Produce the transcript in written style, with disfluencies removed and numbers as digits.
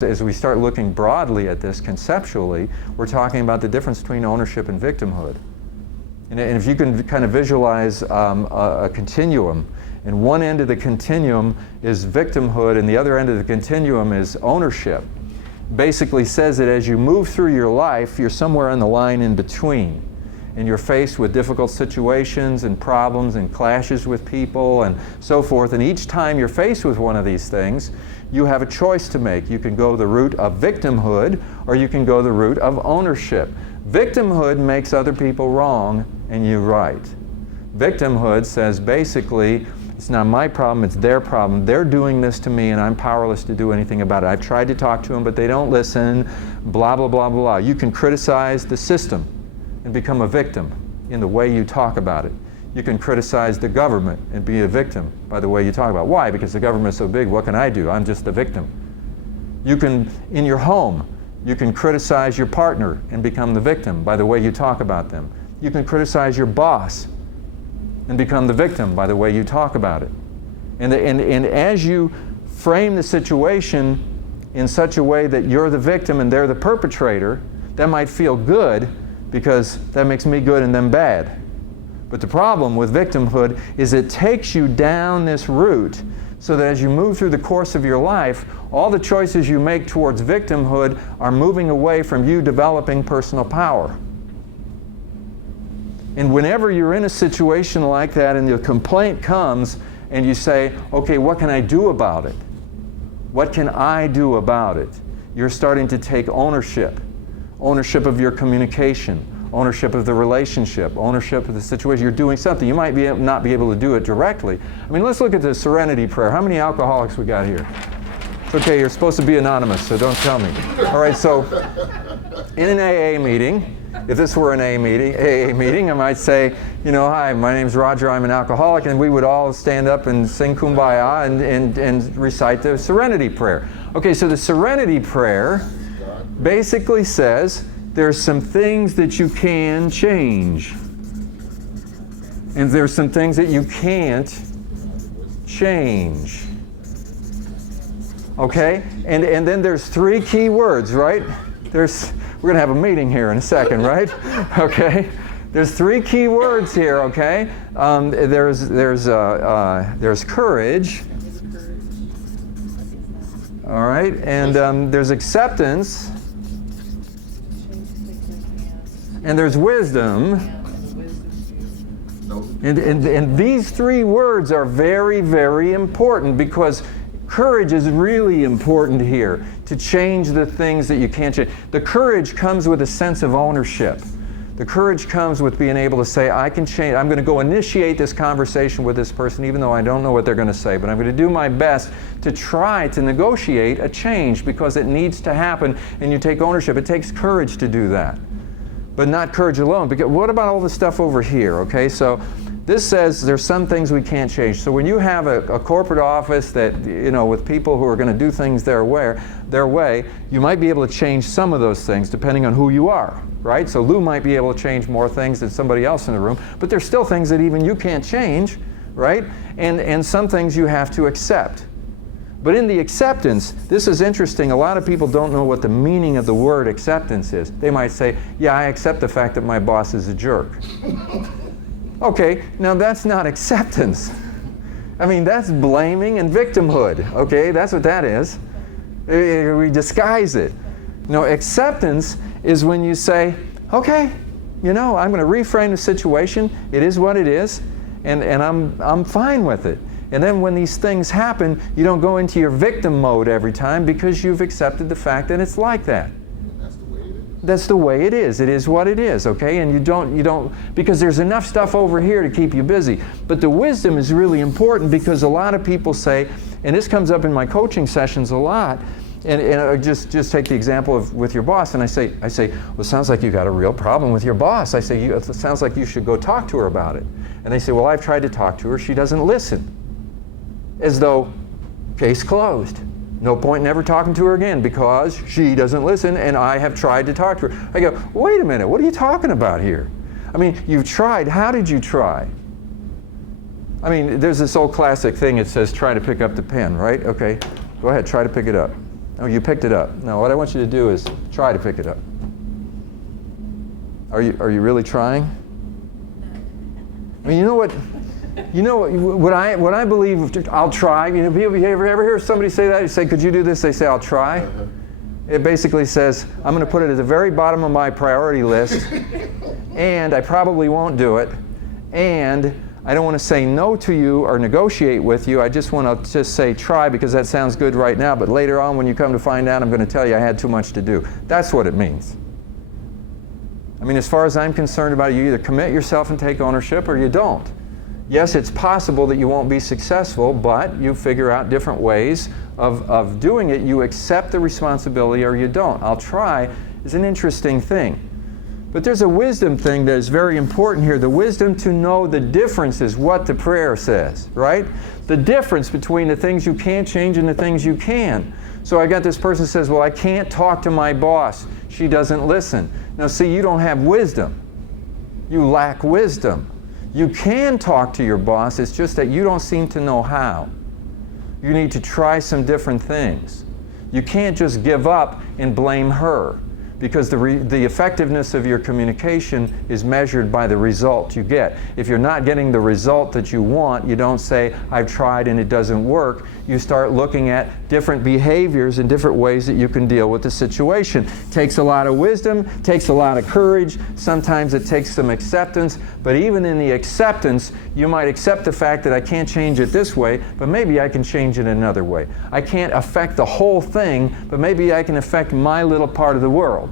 As we start looking broadly at this conceptually, we're talking about the difference between ownership and victimhood. And if you can kind of visualize a continuum, and one end of the continuum is victimhood and the other end of the continuum is ownership, basically says that as you move through your life, you're somewhere on the line in between. And you're faced with difficult situations and problems and clashes with people and so forth. And each time you're faced with one of these things, you have a choice to make. You can go the route of victimhood, or you can go the route of ownership. Victimhood makes other people wrong and you right. Victimhood says basically, it's not my problem, it's their problem. They're doing this to me and I'm powerless to do anything about it. I've tried to talk to them, but they don't listen, blah, blah, blah, blah. You can criticize the system and become a victim in the way you talk about it. You can criticize the government and be a victim by the way you talk about it. Why? Because the government is so big, what can I do? I'm just a victim. You can, in your home, you can criticize your partner and become the victim by the way you talk about them. You can criticize your boss and become the victim by the way you talk about it. And as you frame the situation in such a way that you're the victim and they're the perpetrator, that might feel good because that makes me good and them bad. But the problem with victimhood is it takes you down this route so that as you move through the course of your life, all the choices you make towards victimhood are moving away from you developing personal power. And whenever you're in a situation like that and the complaint comes and you say, okay, what can I do about it? What can I do about it? You're starting to take ownership. Ownership of your communication, ownership of the relationship, ownership of the situation. You're doing something. You might not be able to do it directly. I mean, let's look at the serenity prayer. How many alcoholics we got here? It's okay, you're supposed to be anonymous, so don't tell me. All right, so in an AA meeting, if this were an AA meeting, I might say, you know, hi, my name's Roger, I'm an alcoholic, and we would all stand up and sing Kumbaya and recite the serenity prayer. Okay, so the serenity prayer basically says there's some things that you can change. And there's some things that you can't change. Okay? And then there's three key words, right? We're going to have a meeting here in a second, right? Okay? There's three key words here, okay? There's courage. All right? And there's acceptance. And there's wisdom. And these three words are very, very important because courage is really important here to change the things that you can't change. The courage comes with a sense of ownership. The courage comes with being able to say, I can change. I'm going to go initiate this conversation with this person even though I don't know what they're going to say, but I'm going to do my best to try to negotiate a change because it needs to happen, and you take ownership. It takes courage to do that. But not courage alone. Because what about all the stuff over here? Okay, so this says there's some things we can't change. So when you have a corporate office that, you know, with people who are going to do things their way, you might be able to change some of those things depending on who you are, right? So Lou might be able to change more things than somebody else in the room, but there's still things that even you can't change, right? And some things you have to accept. But in the acceptance, this is interesting. A lot of people don't know what the meaning of the word acceptance is. They might say, yeah, I accept the fact that my boss is a jerk. Okay, now that's not acceptance. I mean, that's blaming and victimhood. Okay, that's what that is. We disguise it. No, acceptance is when you say, okay, you know, I'm going to reframe the situation. It is what it is, and I'm fine with it. And then when these things happen, you don't go into your victim mode every time because you've accepted the fact that it's like that. That's the way it is. That's the way it is. It is what it is, okay? And you don't, because there's enough stuff over here to keep you busy. But the wisdom is really important because a lot of people say, and this comes up in my coaching sessions a lot, and I just take the example of with your boss, and I say, well, it sounds like you got a real problem with your boss. I say, it sounds like you should go talk to her about it. And they say, well, I've tried to talk to her. She doesn't listen. As though, case closed. No point in ever talking to her again because she doesn't listen and I have tried to talk to her. I go, wait a minute, what are you talking about here? I mean, you've tried. How did you try? I mean, there's this old classic thing. It says, try to pick up the pen, right? Okay, go ahead, try to pick it up. Oh, you picked it up. Now, what I want you to do is try to pick it up. Are you really trying? I mean, you know what I believe, I'll try. You know, you ever hear somebody say that? You say, could you do this? They say, I'll try. It basically says, I'm going to put it at the very bottom of my priority list, and I probably won't do it, and I don't want to say no to you or negotiate with you. I just want to just say try because that sounds good right now, but later on when you come to find out, I'm going to tell you I had too much to do. That's what it means. I mean, as far as I'm concerned about it, you either commit yourself and take ownership or you don't. Yes, it's possible that you won't be successful, but you figure out different ways of doing it. You accept the responsibility or you don't. I'll try is an interesting thing. But there's a wisdom thing that is very important here. The wisdom to know the difference is what the prayer says, right? The difference between the things you can't change and the things you can. So I got this person who says, well, I can't talk to my boss. She doesn't listen. Now see, you don't have wisdom. You lack wisdom. You can talk to your boss, it's just that you don't seem to know how. You need to try some different things. You can't just give up and blame her, because the effectiveness of your communication is measured by the result you get. If you're not getting the result that you want, you don't say, I've tried and it doesn't work. You start looking at different behaviors and different ways that you can deal with the situation. Takes a lot of wisdom, takes a lot of courage, sometimes it takes some acceptance, but even in the acceptance, you might accept the fact that I can't change it this way, but maybe I can change it another way. I can't affect the whole thing, but maybe I can affect my little part of the world.